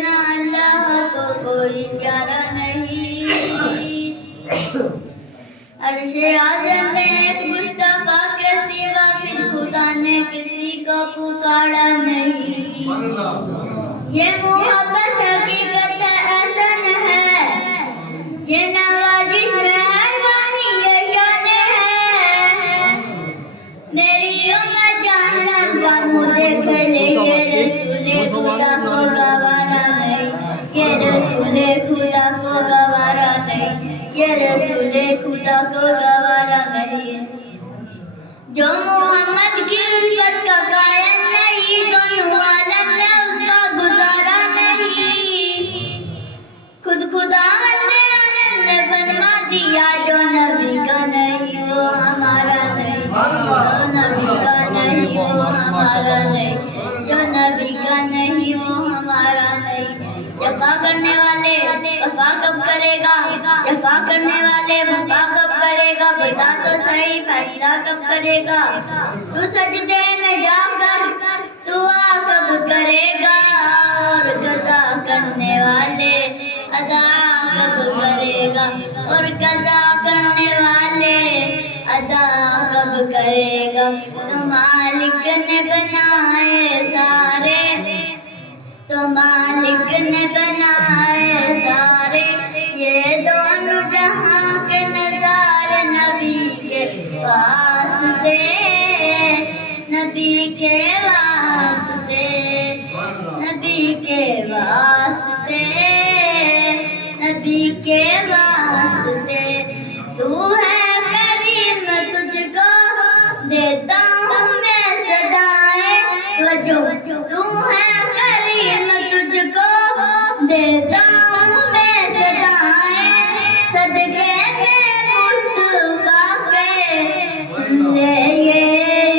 اتنا اللہ کو کوئی پیارا نہیں. عرش اعظم میں ایک مصطفیٰ کے سوا پھر خدا نے کسی کو پکارا نہیں. یہ محبت حقیقت ہے احسن ہے, یہ نوازش مہربانی یہ شان ہے. میری امت جہنم کا منہ دیکھ لے, یہ رسول خدا کو گوارا نہیں, یہ رسول خدا کو گوارا نہیں, یہ رسول خدا کو گوارا نہیں. جو محمد کی الفت کا قائل نہیں, دونوں عالم میں اس کا گزارا نہیں. خود خداوند عالم نے فرما دیا, جو نبی کا نہیں وہ ہمارا نہیں, جو نبی کا نہیں وہ ہمارا نہیں, جو نبی کا نہیں وہ ہمارا نہیں. جفا کرنے والے وفا کب کرے گا, جفا کرنے والے وفا کب کرے گا, بتا تو صحیح فیصلہ کب کرے گا. تو سجدے میں جا کر دعا کب کرے گا, اور قضا کرنے والے ادا کب کرے گا, اور قضا کرنے والے ادا کب کرے گا. تو مالک نے بنائے سارے, تو مالک نے بنائے سارے, یہ دونوں جہاں کے نظارے نبی کے واسطے, نبی کے واسطے, نبی کے واسطے, نبی کے واسطے. تو ہے کریم تجھ کو دیتا ہوں میں صدائیں وجو, تو ہے کریم تجھ کو دیتا ہوں میں صدائیں, صدقے میں مصطفیٰ کے سن لے یہ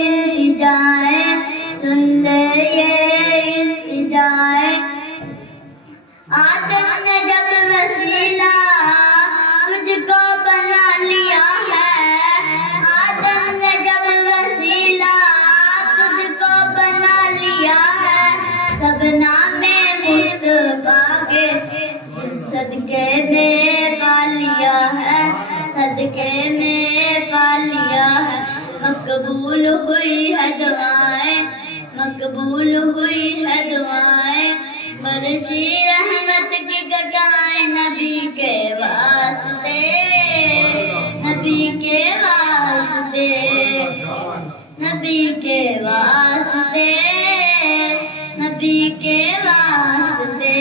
التجائیں, سن لے یہ التجائیں. آدم نے جب وسیلہ تجھ کو بنا لیا ہے, آدم نے جب وسیلہ تجھ کو بنا لیا ہے, سب نام مصطفیٰ کے صدقے میں پا لیا ہے, صدقے میں پا لیا ہے. مقبول ہوئی ہے دعائیں, مقبول ہوئی ہے دعائیں, برسی رحمت کی گٹائیں نبی کے واسطے, نبی کے واسطے, نبی کے واسطے, نبی کے واسطے.